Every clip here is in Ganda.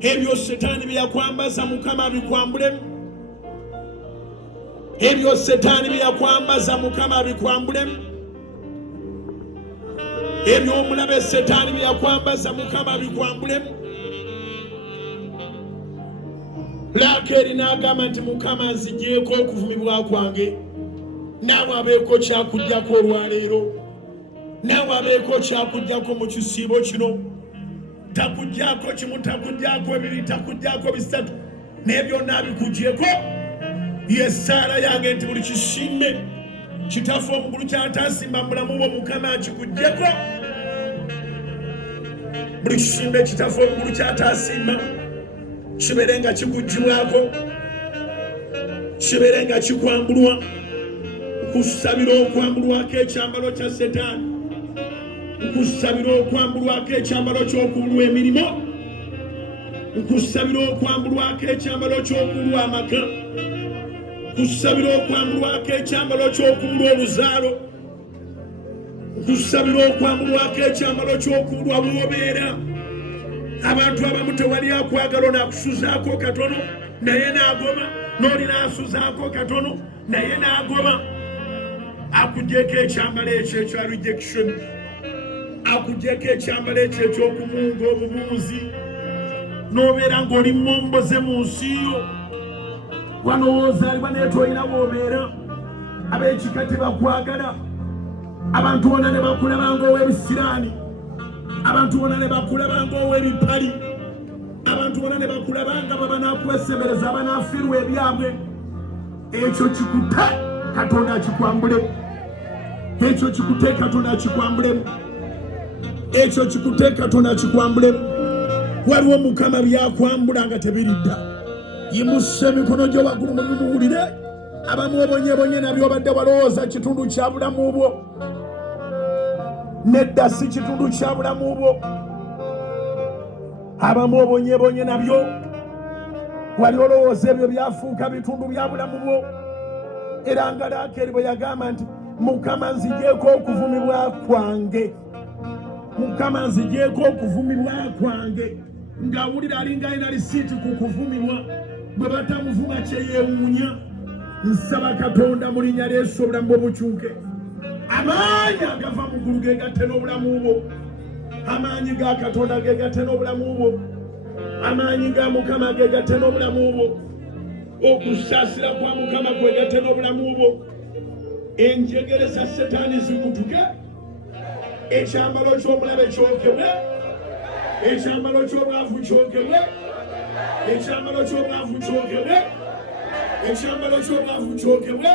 Ebyo Setaani byakwambaza Mukama bikwambulemu. Ebyo Setaani byakwambaza Mukama bikwambulemu. Ebyo omulabe Setaani byakwambaza Mukama bikwambulemu. Lakeeri n'agamba nti Mukama nzigyeko okuvumibwa kwange. Naawe abeeko kyakujjako olwaleero. Naawe abeeko kyakujjako mu kisiibo kino. Takujjako kimu, takujjako ebiri, takujjako bisatu. N'ebyo nabikugyeko. Yesaala yange nti buli kisimbe kitaffe omugulu kyatasimba mulamu bwo Mukama akikugyeko. Buli kisimbe kitaffe omugulu kyatasimba kibeere nga kikuggibwako, kibeere nga kikwambulwa. Nkusabira okwambulwako ekyambalo kya Setaani. Nkusabira okwambulwako ekyambalo ky'okubulwa emirimu. Nkusabira okwambulwako ekyambalo ky'okubulwa amaka. Nkusabira okwambulwako ekyambalo ky'okubulwa oluzaalo. Nkusabira okwambulwako ekyambalo ky'okubulwa bw'obeera. Abantu abamu tewali akwagala n'akusuzaako katono naye n'agoma, n'oli n'asuzaako katono naye n'agoma. Akugyeko ekyambalo ekyo ekya rejection. Akugyeko ekyambalo ekyo eky'okumunga obubuuzi. N'obeera ng'oli momboze mu nsi yo. Wano w'ozaalibwa naye toyina bw'obeera. Ab'ekika tebakwagala. Abantu bonna ne bakulaba ng'ow'ebisiraani. Abantu bonna ne bakulaba ng'ow'ebipali. Abantu bonna ne bakulaba nga baba n'akwesebereza abanaafiirwa ebyabwe. Ekyo kikute Katonda akikwambule. Ekyo kikute Katonda akikwambule. Ekyo kikute Katonda akikwambule. Waliwo Mukama byakwambula nga tebiridda. Yimusa emikono gyo waggulu mubimuwulire. Abamu obonyebonye nabyo obadde walowooza kitundu kya bulamu bwo. Nedda si kitundu kya bulamu bwo. Abamu obonyebonye nabyo wali olowooza ebyo byafuuka bitundu bya bulamu bwo. Era nga Lakeeri bwe yagamba nti Mukama nzigyeko okuvumibwa kwange. Mukama nzigyeko okuvumibwa kwange. Ng'awulira alinga alina lisiiti ku kuvumibwa. Bwe batamuvuma kyeyewuunya. Nsaba Katonda mu linnya lya Yesu obulamu bwo bukyuke. Amaanyi agava mu ggulu geegatte n'obulamu bwo. Amaanyi ga Katonda geegatte n'obulamu bwo. Amaanyi ga Mukama geegatte n'obulamu bwo. Okusaasira kwa Mukama kwegatte n'obulamu bwo. Enjegere za Setaani zikutuke. Ekyambalo ky'omulabe kyokebwe. Ekyambalo ky'obwavu kyokebwe. Ekyambalo ky'obwavu kyokebwe. Ekyambalo ky'obwavu kyokebwe.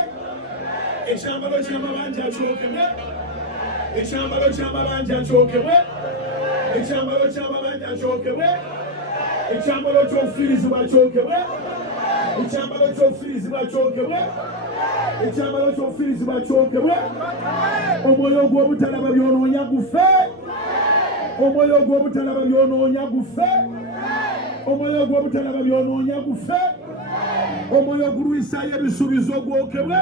Ekyambalo ky'amabanja kyokebwe. Ekyambalo ky'amabanja kyokebwe. Ekyambalo ky'amabanja kyokebwe. Ekyambalo ky'obufiirizibwa kyokebwe. Ekyambalo ky'obufiirizibwa kyokebwe. Ekyambalo ky'obufiirizibwa kyokebwe. Omwoyo gw'obutalaba byonoonya gufe. Omwoyo gw'obutalaba byonoonya gufe. Omwoyo gw'obutalaba byonoonya gufe. Omwoyo gulwisaayo ebisuubizo gwokebwe.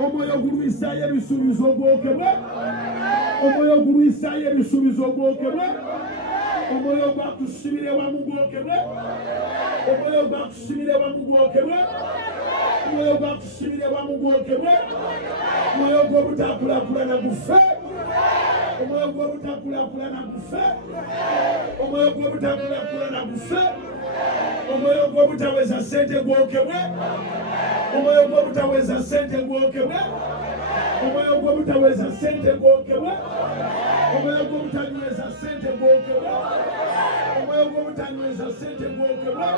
Omwoyo gulwisaayo ebisuubizo gwokebwe. Omwoyo gulwisaayo ebisuubizo gwokebwe. Omwoyo gwakusibira ewamu gwokebwe. Omwoyo gwakusibira ewamu gwokebwe. Omwoyo gwakusibira ewamu gwokebwe. Omwoyo gw'obutakulaakulana gufe. Omwoyo gw'obutakulaakulana gufe. Omwoyo gw'obutakulaakulana gufe. Omwoyo gw'obutaweza ssente gwokebwe. Omwoyo gw'obutaweza ssente gwokebwe. Omwoyo gw'obutaweza ssente gwokebwe. Omwoyo gw'obutanyweza ssente gwokebwe. Omwoyo gw'obutanyweza ssente gwokebwe.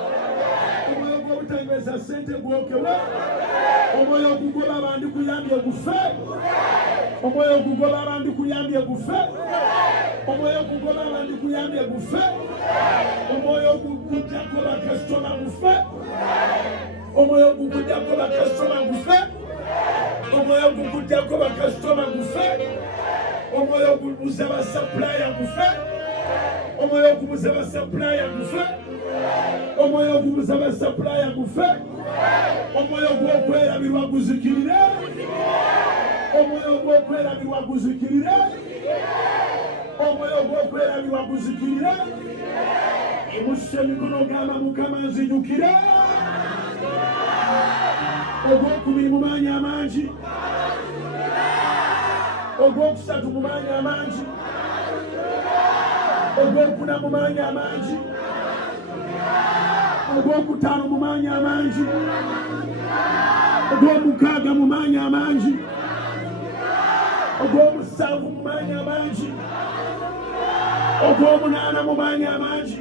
Omwoyo gw'obutanyweza ssente gwokebwe. Omwoyo gugoba abandi kuyambye gufe. Omwoyo gugoba abandi kuyambye gufe. Omwoyo gugoba abandi kuyambye gufe. Omwoyo gukujjako bakasitoma gufe. Omwoyo gukujjako bakasitoma gufe. Omwoyo gukujjako bakasitoma gufe. Omwoyo gubuza basapulaya gufe. Omwoyo gubuza basapulaya gufe. Omwoyo gubuza basapulaya gufe. Omwoyo gw'okwerabirwa guzikirire. Omwoyo gw'okwerabirwa guzikirire. omwoyo gw'okwerabirwa guzikirire emussa emikono gamba Mukama nzijukire ogwokubiri mu maanyi amangi ogwokusatu mu maanyi amangi ogwokuna mu maanyi amangi ogwokutaano mu maanyi amangi ogwomukaaga mu maanyi amangi ogwomusanvu mu maanyi amangi ogwomunaana mu maanyi amangi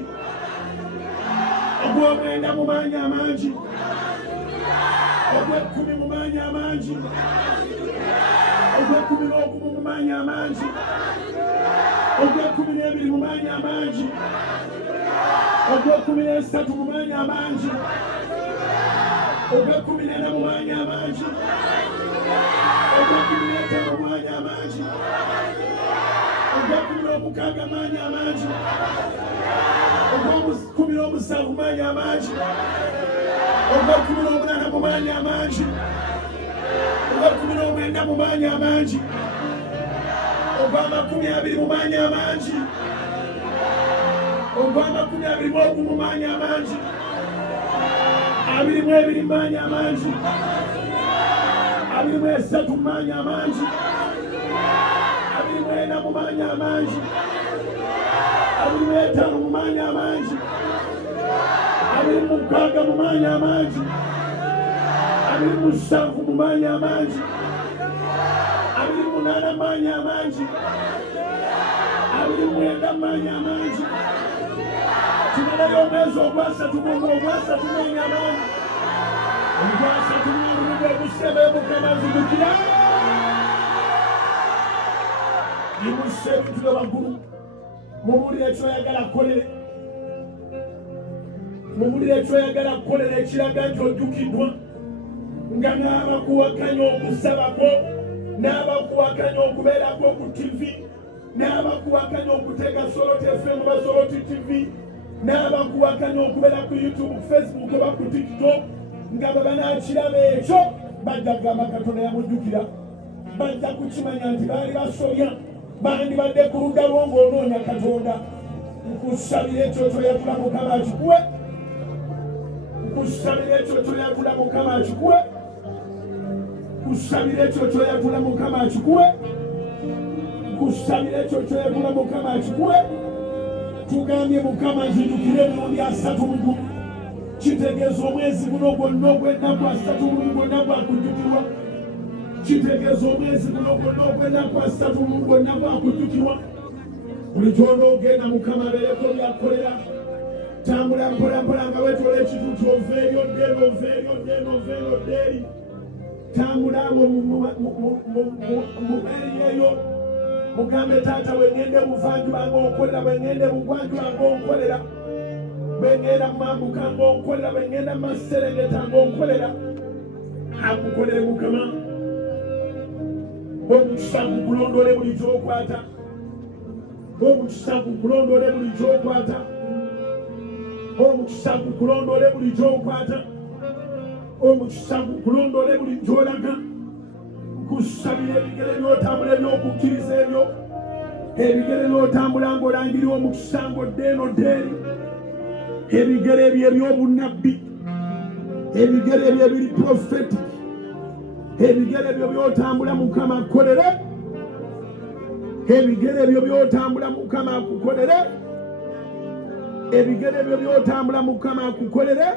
ogwomwenda mu maanyi amangi ogw'ekkumi mu maanyi amangi ogw'ekkumi n'ogumu mu maanyi amangi ogw'ekkumi n'ebiri mu maanyi amangi ogw'ekkumi n'esatu mu maanyi amangi ogw'ekkumi n'ena mu maanyi amangi ogw'ekkumi n'etaano mu maanyi amangi ogw'ekkumi n'omukaaga maanyi amangi ogw'ekkumi n'omusanvu maanyi amangi ogw'ekkumi n'omunaana mu maanyi amangi ogw'ekkumi n'omwenda mu maanyi amangi ogw'amakumi abiri mu maanyi amangi ogw'amakumi abiri mu ogumu mu maanyi amangi abiri mu ebiri mu maanyi amangi abiri mu esatu mu maanyi amangi abiri mu ena mu maanyi amangi abiri mu etaano mu maanyi amangi abiri mu mukaaga mu maanyi amangi abiri mu musanvu mu maanyi amangi abiri mu munaana mu maanyi amangi abiri mu mwenda mu maanyi amangi tumalayo omwezi ogwasatu ogwasatu mwenya amangi ogwasatu mwirungu ogusebe Mukama nzijukira imusse ebintu bye waggulu mubulire ekyoyagala kukolere mubulire ekyoyagala kukolera ekiraga nti ojjukiddwa nga n'abakuwakanya okusabako n'abakuwakanya okubeerako ku TV n'abakuwakanya okutega Soroti FM oba Soroti TV n'abakuwakanya okubeera ku YouTube, Facebook oba ku TikTok nga bwe banaakiraba ekyo bajja kugamba Katonda yamujjukira bajja kukimanya nti baali basobya bandibadde ku ludda lwo ng'onoonya Katonda. Nkusabira ekyo kyoyagula Mukama akikuwe nkusabira ekyo kyoyagula Mukama akikuwe nkusabira ekyo kyoyagula Mukama akikuwe nkusabira ekyo kyoyagula Mukama akikuwe. Tugambye Mukama nzijukire emirundi 3 mu gumu kitegeeza omwezi guno gwonna ogw'ennaku 3 mu gumu gwonna gwakujjukirwa kitegeeza omwezi guno gwonna ogw'ennaku 3 mu gumu gwonna gwakujjukirwa. Buli gy'onoogenda Mukama abeereko by'akolera. Tambula mpolampola nga weetoola ekituuti ova eri oddeeri ova eri oddeeri ova eri oddeeri. Tambula awo mu eriyeyo mugambe taata bwengende buvanjuba ng'onkolera bwengende bugwanjuba ng'onkolera bwengenda mu mambuka ng'onkolera bwengenda mu maserengeta ng'onkolera akukolere Mukama. Omukisa gukulondole buli gy'okwata omukisa gukulondole buli gy'okwata omukisa gukulondole buli gy'okwata omukisa gukulondole buli gy'olaga. Nkusabira ebigere by'otambula eby'okukkiriza ebyo ebigere by'otambula ng'olangirira omukisa ng'odde eno ddeeri ebigere ebyo eby'obunnabbi ebigere ebyo ebiri prophetic ebigere ebyo by'otambula Mukama akukolere ebigere ebyo by'otambula Mukama akukolere ebigere ebyo by'otambula Mukama akukolere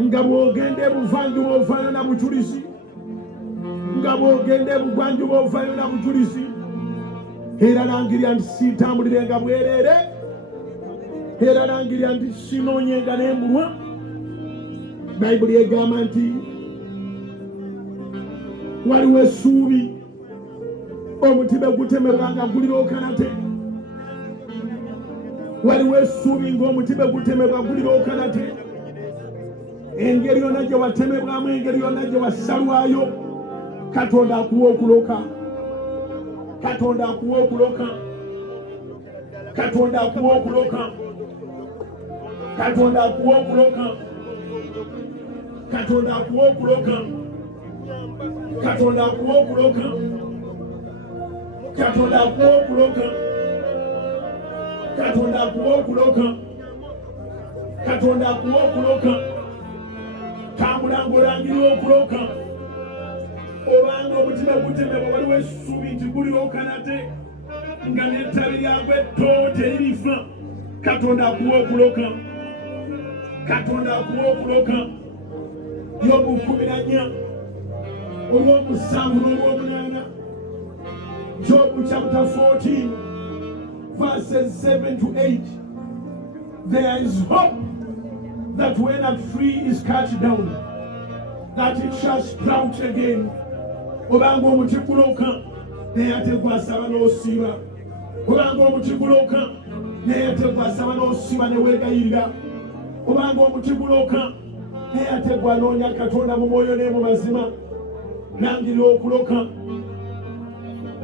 nga bw'ogenda ebuvanjuba ovaayo na bujulizi nga bw'ogenda ebugwanjuba ovaayo na bujulizi. Era langirira nti sintambulirenga bwereere era langirira nti sinoonyenga n'emulwa. Bayibuli egamba nti waliwo essuubi omuti bwe gutemebwa nga gulirookanate waliwo essuubi ng'omuti bwe gutemebwa gulirookanate. Engeri yonna gye watemebwamu engeri yonna gye wasalwayo Katonda akuwa okuloka Katonda akuwa okuloka Katonda akuwa okuloka Katonda akuwa okuloka Katonda akuwa okuloka Katonda akuwa okuloka Katonda akuwa okuloka. Katonda akuwa okuloka. Katonda akuwa okuloka. Tambula ng'olangirira okuloka. Obanga omutima gutemebwa waliwo essuubi nti guliroka nate nga n'ettabi lyagwo etto teririfa. Katonda akuwa okuloka. Katonda akuwa okuloka. Yobu 14 olw'omusanvu n'olw'omunaana. Job chapter 14 verses 7 to 8. There is hope that when a tree is cut down, that it shall sprout again. Obanga omuti guloka naye ate gwasaba n'osiiba. Obanga omuti guloka naye ate gwasaba n'osiiba ne weegayirira. Obanga omuti guloka naye ate gwanoonya Katonda mu mwoyo ne mu mazima. Langirira okuloka.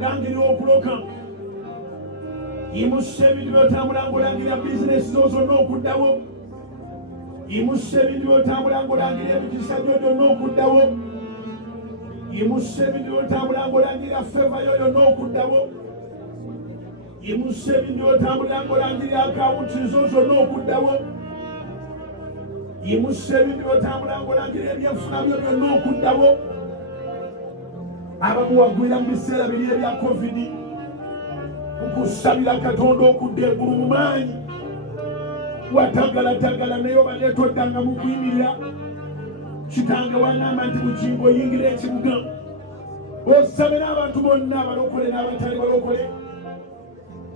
Langirira okuloka. Yimusa ebintu by'otambula ng'olangirira bizinesi zo zonna okuddawo. Yimusa ebintu by'otambula ng'olangirira emikisa gyo gyonna okuddawo. Yimusa ebintu by'otambula ng'olangirira feva yo yonna okuddawo. Yimusa ebintu by'otambula ng'olangirira akawunti zo zonna okuddawo. Yimusa ebintu by'otambula ng'olangirira ebyenfuna byo byonna okuddawo. Abamu wagwira mu biseera biri ebya COVID okusabira Katonda okudda eggulu mu maanyi. Watagalatagala naye obadde toddanga mu kuyimirira. Kitange wagamba nti mukingo oyingira ekibuga osabe n'abantu bonna abalokole n'abatali balokole,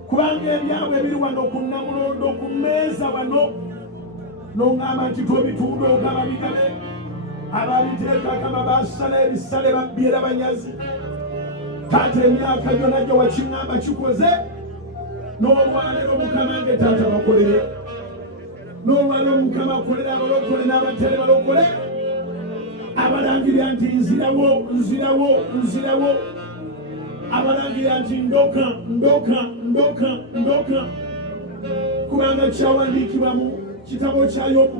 kubanga ebyabwe ebiri wano ku Namulondo ku mmeeza wano n'oŋŋamba nti tobitunda ogaba bigabe. Ababiteekakama basala ebisale babbyera banyazi. Taata emyaka gyonna gye wakiŋŋamba kikoze, n'olwaleero Mukama nge taata bakolere. N'olwaleero Mukama akolera abalokole n'abatali balokole. Abalangirira nti nzirawo, nzirawo, nzirawo. Abalangirira nti ndoka, ndoka, ndoka, ndoka. Kubanga kyawandiikibwa mu kitabo kya Yobu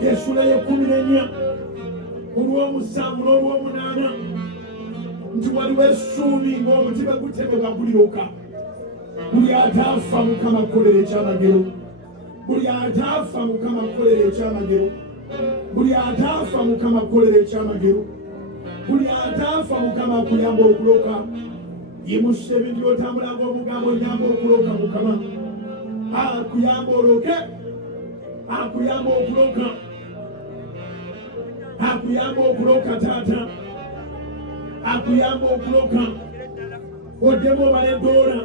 essula ya 14 olw'omusanvu n'olw'omunaana nti waliwo essuubi ng'omutima gutemebwa guliroka. Buli ataafa Mukama akolera ekyamagero. Buli ataafa Mukama akolera ekyamagero. Buli ataafa Mukama akolera ekyamagero. Buli ataafa Mukama akuyamba okuloka. Yimusa ebintu by'otambula ng'omugambo onyamba okuloka Mukama. Akuyamba oloke. Akuyamba okuloka. Akuyamba okuloka taata. Akuyamba okuloka. Oddemu obale $,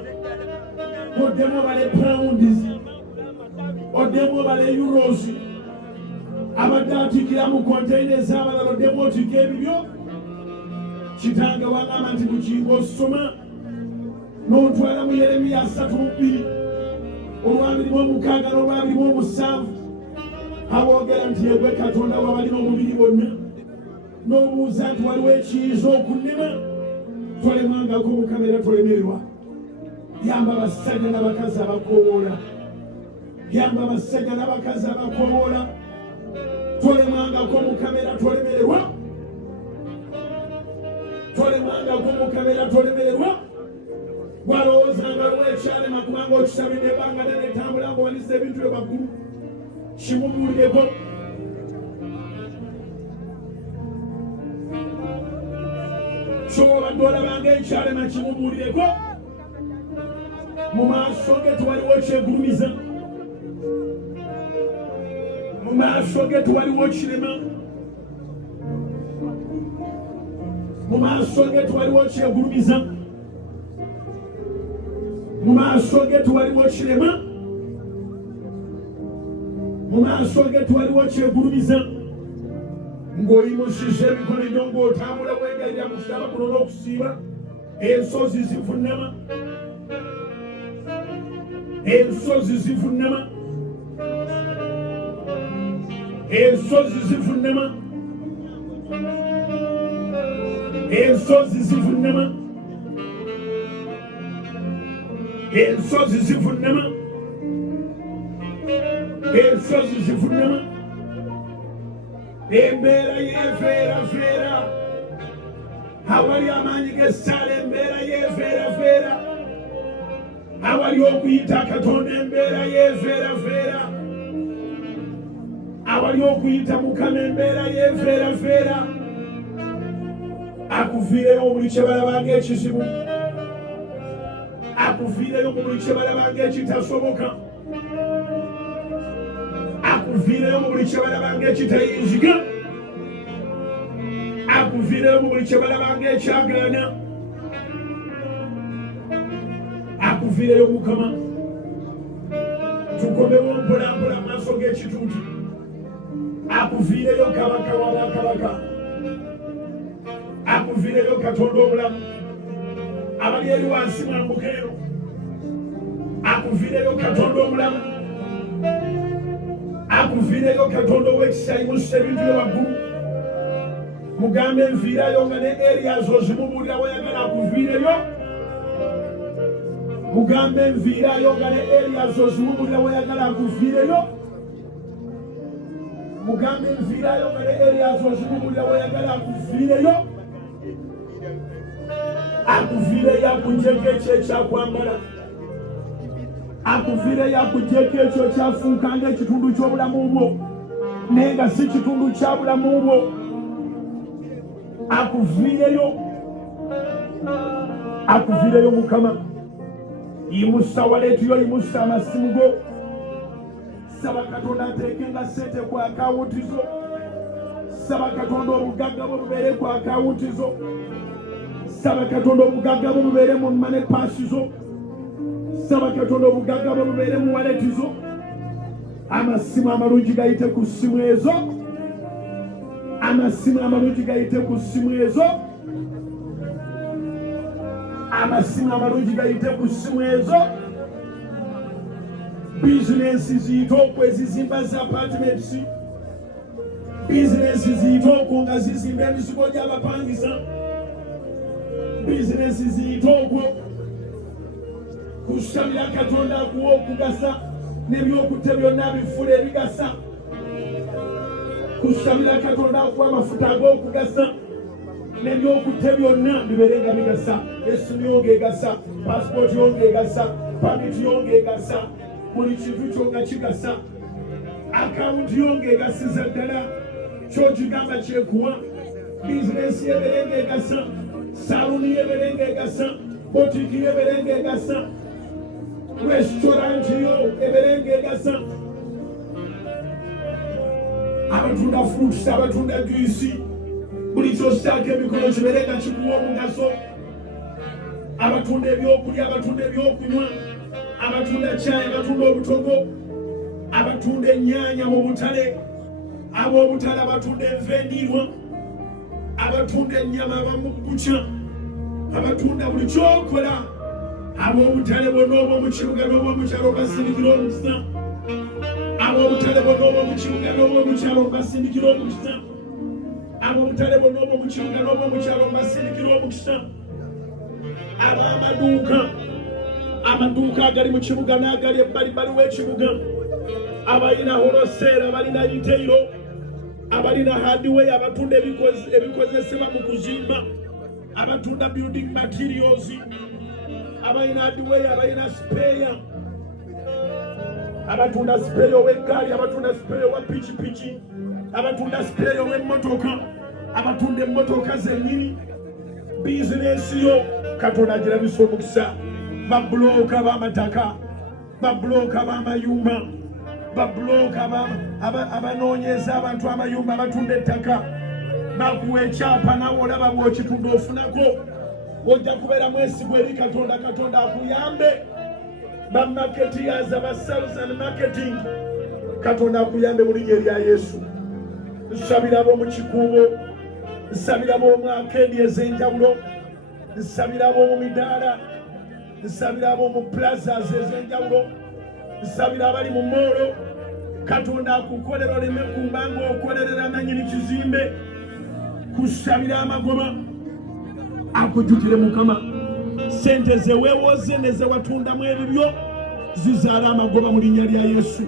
oddemu obale pounds, oddemu obale euros. Abadde atikira mu konteyina ez'abalala oddemu otika ebibyo. Kitange wagamba nti mukingo osoma n'otwala mu Yeremiya 3:2 olw'abiri-mu-6 n'olw'abiri-mu-7 aboogera nti yegwe Katonda w'abalina omubiri bonna. N'obuuza nti waliwo ekiyinza okunnema. Tolemangako Mukama era tolemererwa. Yamba abasajja n'abakazi abakoowoola. Yamba abasajja n'abakazi abakoowoola. Tolemangako Mukama era tolemererwa. Tolemangako Mukama era tolemererwa. Gwalowoozanga lumu ekyalema kubanga okisabidde ebbanga ddene etambula ng'owaniza ebintu byo baggulu. Kimumuulireko. Ky'obadde olabanga ekyalema kimumuulireko. Mu maaso ge tewaliwo kyegulumiza. Mu maaso ge tewaliwo kirema. Mu maaso ge tewaliwo kyegulumiza. Mu maaso ge tewaliwo kirema. Mu maaso ge tewaliwo kyegulumiza. Ng'oyimusiza emikono gyo ng'otambula weegayirira mu kusaba kuno n'okusiiba. Ensozi zivunnama. Ensozi zivunnama. Ensozi zivunnama. Ensozi zivunnama. Ensozi zivunnama. Ensozi zivunnama. Embeera yeefeerafeera. awali amaanyi g'essaala embeera yeeveeraveera, awali okuyita Katonda embeera yeeveeraveera, awali okuyita Mukama embeera yeeveeraveera, akuviireyo buli kye balaba ng'ekizibu, akuviireyo mu buli kye balaba ng'ekitasoboka, akuviireyo mu buli kye balaba ng'ekitayinziga, akuviireyo mu buli kye balaba ng'ekyagaana, akuviireyo Mukama. Tukomewo mpolampola mu maaso g'ekituuti, akuviireyo Kabaka wa bakabaka, akuviireyo Katonda omulamu, abali eri wansi mwambukeyo, akuviireyo Katonda omulamu, akuviireyo Katonda ow'ekisa yimusa ebintu bye waggulu, mugambe nviirayo nga ne Erias ozimubuulira wayagala akuviireyo, mugambe nviirayo nga ne Erias ozimubuulira wayagala akuviireyo, mugambe nviirayo nga ne Erias ozimubuulira wayagala akuviireyo, akuviireyo akugyeko ekyo ekyakwambala, akuviireyo akugyeko ekyo kyafuuka ng'ekitundu ky'obulamu bwo naye nga si kitundu kya bulamu bwo, akuviireyo, akuviireyo Mukama. Yimusa waleetu yo, yimusa amasimu go, saba Katonda ateekenga ssente ku akawunti zo, saba Katonda obugagga bwo bubeere ku akawunti zo, saba Katonda obugagga bwo bubeere mu mane paasi zo, saba Katonda obugagga bwo bubeere mu waleti zo, amasimu amalungi gayite ku ssimu ezo, amasimu amalungi gayite ku ssimu ezo, amasimu amalungi gayite ku ssimu ezo. Bizinensi ziyite okwo ezizimba za apartments, bizinensi ziyite okwo nga zizimba emizigo gy'abapangisa, bizinensi ziyite okwo kusabira Katonda akuwa okugasa n'ebyokutta byonna bifula ebigasa, kusabira Katonda akuwa amafuta ag'okugasa n'ebyokutta byonna bibeere nga bigasa, esimu yongeegasa, pasipoti yongeegasa, pamiti yongeegasa, buli kintu kyonna kigasa, akawunti yongeegasiza ddala ky'okigamba kyekuwa, bizinensi yebeere ng'egasa, saluni yebeere ng'egasa, botiki yebeere ng'egasa, restaurant yo ebeere ng'egasa, abatunda fruits, abatunda juisi, buli ky'ossaako emikono kibeere nga kikuwa omugaso, abatunda ebyokulya, abatunda ebyokunywa, abatunda caayi, abatunda obutogo, abatunda ennyaanya mu butale, ab'obutale abatunda enva endiirwa, abatunda ennyama abamukukya, abatunda buli kyokola, ab'obutale bonna ob'omu kibuga n'obw'omukyalo basindikira omukisa, ab'obutale bonna ob'omu kibuga n'obw'omukyalo basindikira omukisa, ab'obutale bonna ob'omu kibuga n'obw'omukyalo basindikira omukisa, ab'amaduuka, amaduuka agali mu kibuga n'agali ebbalibbali w'ekibuga, abalina holoseera, abalina retailo, abalina hardware, abatunda ebikozesebwa mu kuzimba, abatunda building materials, abalina hardware, abalina spare, abatunda spare ow'eggaali, abatunda spare owa pikipiki, abatunda spare ow'emmotoka, abatunda emmotoka zennyini. Bizinensi yo Katonda agirabisa omukisa. Babulooka b'amataka, babulooka b'amayumba, babulooka abanoonyeza abantu amayumba, abatunda ettaka, bakuwa ekyapa nawe olaba bw'okitunda ofunako, ojja kubeera mwesigwa eri Katonda. Katonda akuyambe. Bamaketiyaza, ba sales and marketing, Katonda akuyambe mu linnya erya Yesu. Nsabira ab'omu kikuubo, nsabira ab'omu akeedi ez'enjawulo, nsabira ab'omu midaala, nsabira ab'omu plazas ez'enjawulo, nsabira abali mu moolo. Katonda akukolera oleme kuba ng'okolerera nannyini kizimbe, kusabira amagoba, akujjukire Mukama. Sente ze weewoze ne ze watundamu ebibyo zizaala amagoba mu linnya lya Yesu.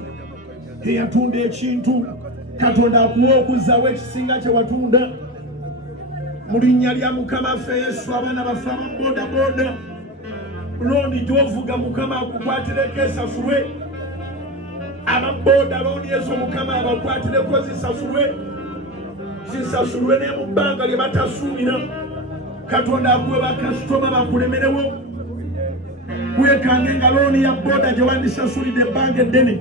Eyatunda ekintu Katonda akuwa okuzzaawo ekisinga kye watunda. mu linnya lya Mukama waffe Yesu. Abaana baffe ababodaboda looni gy'ovuga Mukama akukwatireko esafulwe. Ababoda looni ezo Mukama abakwatireko zisasulwe ne mu bbanga lye batasuubira. Katonda akuwe bakasitoma bakulemerewo. Weekange nga looni ya boda gye wandisasulidde ebbanga eddene,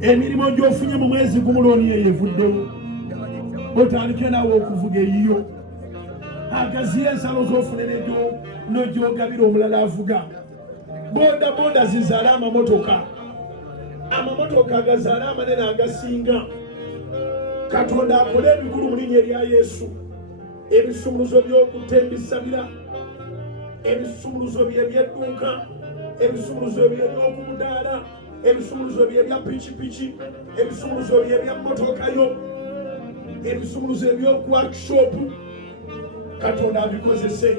emirimu gy'ofunye mu mwezi gumu looni yeyo evuddewo. Otandike naawe okuvuga eyiyo. Agaziya ensalo z'ofune n'ogyogabira omulala avuga. Boda zizaala amamotoka agazaala amanene agasinga. Katonda akole ebikulu mu linnya erya Yesu. Ebisumuluzo by'okutta embisabira, ebisumuluzo by'ebyedduuka, ebisumuluzo by'ebyokumudaala, ebisumuluzo by'ebya pikipiki, ebisumuluzo by'ebya motokayo, ebisumuluzo eby'oku workshop. Katonda abikozese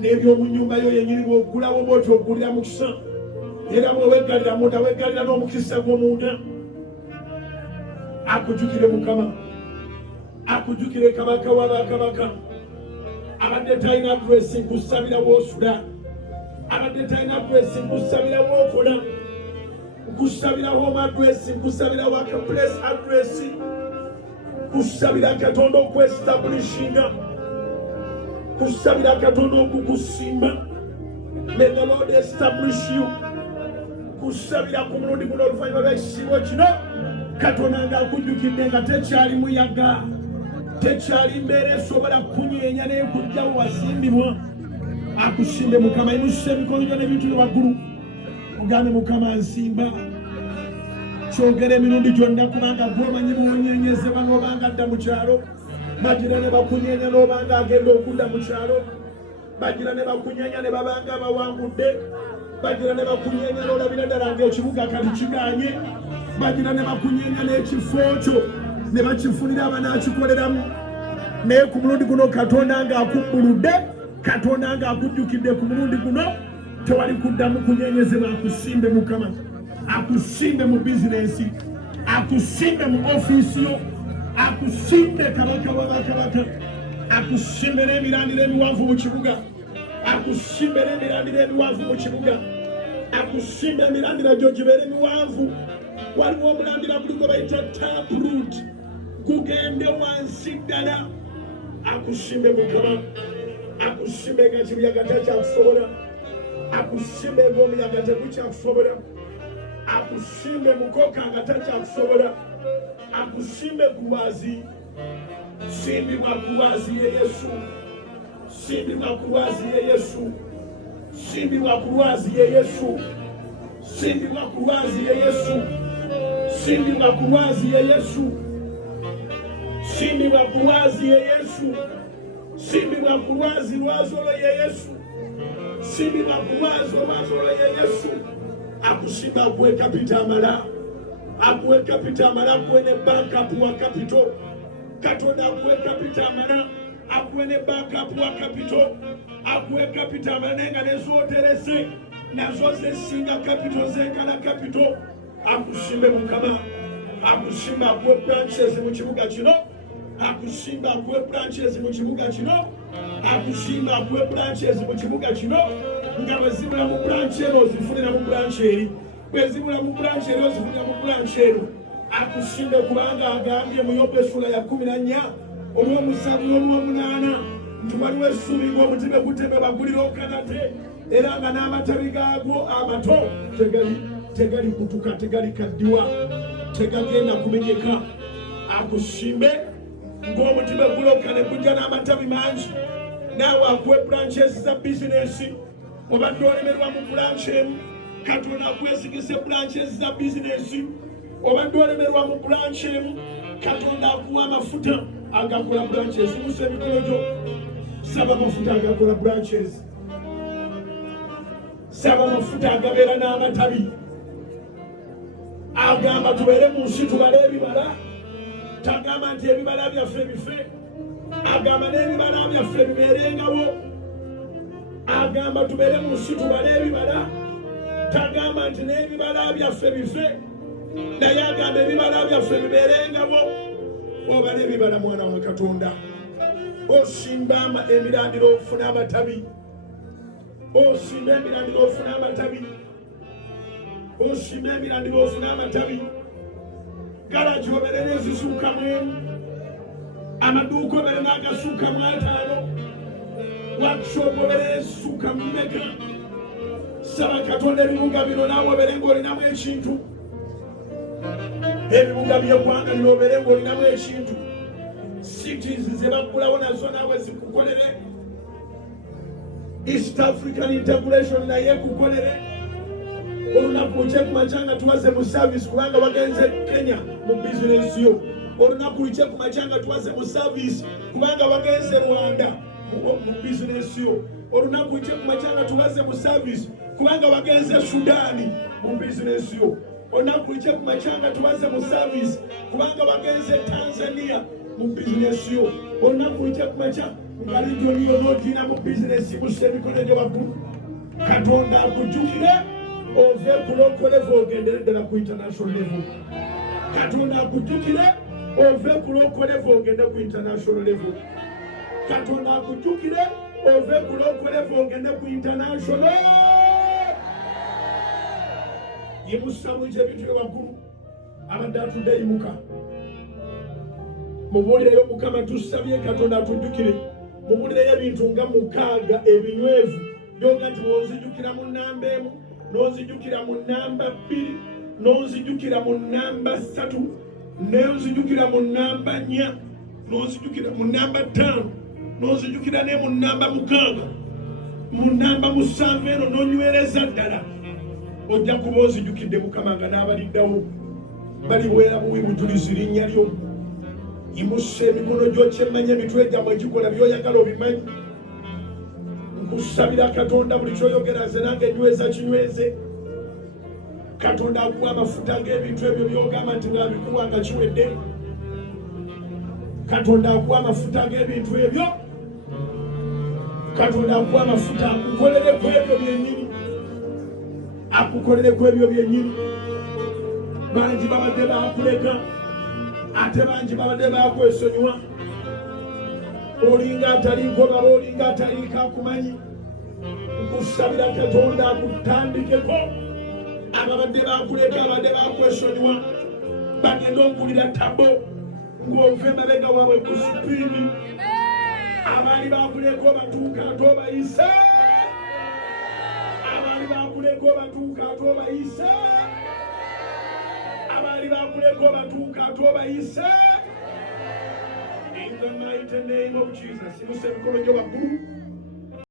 n'ebyomu nnyumba yo yennyini bw'oggulawo bw'oti oggulira mukisa, era bw'oweggalira munda weggalira n'omukisa gw'omunda. Akujjukire Mukama, akujjukire Kabaka wa bakabaka. Abadde talina adresi nkusabira w'osula, abadde talina adresi nkusabira w'okola, nkusabira home adresi, nkusabira workplace adresi, kusabira Katonda okwestablishinga, kusabira Katonda okukusimba. May the Lord establish you. Kusabira ku mulundi guno oluvannyuma lw'ekisibo kino, Katonda ng'akujjukidde nga tekyali muyaga, tekyali mbeera esobola kunyeenya naye kujjawo wasimbibwa. Akusimbe Mukama. Yimusa emikono gyo n'ebintu byo waggulu, mugambe Mukama nsimba. Kyogera emirundi gyonna kubanga gw'omanyi bw'onyeenyezebwa n'obanga adda mu kyalo. Bagira ne bakunyeenya n'obanga agenda okudda mu kyalo. Bagira ne bakunyeenya ne babanga bawangudde. Bagira ne bakunyeenya n'olabira ddala ng'ekibuga kali kigaanye. Bagira ne bakunyeenya n'ekifo kyo ne bakifunira abanaakikoleramu. Naye ku mulundi guno Katonda ng'akubbuludde, Katonda ng'akujjukidde ku mulundi guno, tewali kuddamu kunyeenyezebwa. Akusimbe Mukama, akusimbe mu bizinensi, akusimbe mu ofiisi yo, akusimbe Kabaka wa bakabaka, akusimbe n'emirandiro emiwanvu mu kibuga, akusimbe n'emirandiro emiwanvu mu kibuga, akusimbe emirandiro gyo gibeere emiwanvu. Waliwo omulandira guligo bayita taproot, gugende wansi ddala. Akusimbe Mukama, akusimbe nga kibuyaga takyakusobola, akusimbe ng'omuyaga tegukyakusobola, akusimbe mukoka nga takyakusobola, akusimbe kulwazi. Simbibwa kulwazi ye Yesu, simbibwa kulwazi ye Yesu, simbibwa kulwazi ye Yesu, simbibwa kulwazi ye Yesu, simbibwa kulwazi ye Yesu, simbibwa kulwazi ye Yesu, simbibwa kulwazi lwazolo ye Yesu, simbibwa kulwazi lwazolo ye Yesu. Akusimba akuwe kapita amala, akuwe kapita amala, akuwe ne backup wa kapito. Katonda akuwe kapita amala, akuwe ne backup wa kapito, akuwe kapita amala nenga nezooterese nazo zesinga kapito zenkana kapito. Akusimbe Mukama, akusimba akuwe branches mu kibuga kino, akusimba akuwe branches mu kibuga kino, akusimba akuwe branches mu kibuga kino. Nga bwe zibula mu branch eno ozifunira mu branch eri, bwe zibula mu branch eri ozifunira mu branch eno. Akusimbe kubanga agambye mu Yobu essula ya 14 olw'omusanvu n'olw'omunaana nti waliwo essuubi ng'omuti guteme bagulira okanate, era nga n'amatabi gaagwo amato tegali kutuka, tegali kaddiwa, tegagenda kumenyeka. Akusimbe ng'omuti gulokane gujja n'amatabi mangi. Naawe akuwe branches za bizinesi. Obadde olemerwa mu branch emu, Katonda akwesigise branches za bizinesi. Obadde olemerwa mu branch emu, Katonda akuwa amafuta agakola branches. Musa emikono gyo, saba amafuta agakola branches, saba amafuta agabeera n'amatabi. Agamba tubeere mu nsi tubale ebibala, tagamba nti ebibala byaffe bife, agamba n'ebibala byaffe bibeerengawo. Agamba tubeere mu nsi tubale ebibala, tagamba nti n'ebibala byaffe bife, naye agamba ebibala byaffe bibeerengawo. Obala ebibala mwana wa Katonda, osimba emirandiro ofuna amatabi, osimba emirandiro ofuna amatabi, osimba emirandiro ofuna amatabi. Garagi obere n'ezisuuka mwemu, amaduuka obere n'agasuuka mu 5, workshop obere n'ezisuuka mu mmeka. Saba Katonda ebibuga bino naawe obere ng'olinamu ekintu, ebibuga by'eggwanga lino obere ng'olinamu ekintu. Cities ze baggulawo nazo naawe zikukolere. East African Integration naye kukolere. Olunaku lukye kumakya nga tuwaze mu service kubanga wagenze Kenya mu bizinesi yo. Olunaku lukye kumakya nga tuwaze mu service kubanga wagenze Rwanda mu bizinesi yo. Olunaku lukye kumakya nga tuwaze mu service kubanga wagenze Sudani mu bizinesi yo. Olunaku lukye kumakya nga tuwaze mu service kubanga wagenze Tanzania mu bizinesi yo. Olunaku lukye kumakya nga regioni yo n'otiina mu bizinesi musse emikono gye waggulu. Katonda akujjukire ove ku local level ogendere ddala ku international level. Katonda akujjukire ove ku local level ogende ku international level. Katonda akujjukire ove ku local level ogende ku international. Yimusa mu ebintu ewaggulu abadde atudde yimuka. Mubuulireyo Mukama tusabye Katonda atujjukire. Mubuulireyo ebintu nga 6 ebinywevu byoga nti onzijjukira mu nnamba emu, n'onzijjukira mu nnamba 2, n'onzijjukira mu nnamba 3, n'onzijjukira mu nnamba 4, n'onzijjukira mu nnamba 5, n'onzijjukira ne mu nnamba 6, mu nnamba 7 eno n'onywereza ddala. Ojja kuba onzijjukidde Mukama nga n'abaliddawo bali bwera buwi bujulizi linnya lyo. Yimusa emikono gyo kyemmanya emitwe gyammwe gikola by'oyagala obimanyi. Nkusabira Katonda buli kyoyogera nze nange nyweza kinyweze. Katonda akuwa amafuta g'ebintu ebyo by'ogamba nti ng'abikuwa nga kiwedde. Katonda akuwa amafuta g'ebintu ebyo. Katonda akuwa amafuta akukolere ku ebyo byennyini. Akukolere ku ebyo byennyini. Bangi babadde baakuleka ate bangi babadde baakwesonyiwa. Olinga ataliiko baba, olinga ataliiko akumanyi. Nkusabira Katonda akutandikeko. Ababadde baakuleka, abadde baakwesonyiwa bagenda okulira tabo ng'ova emabega waabwe ku sipiidi. Abaali baakuleka obatuuka ate obayise. Abaali baakuleka obatuuka ate obayise. Abaali baakuleka obatuuka ate obayise. In the mighty name of Jesus. Yimusa emikono gyo waggulu.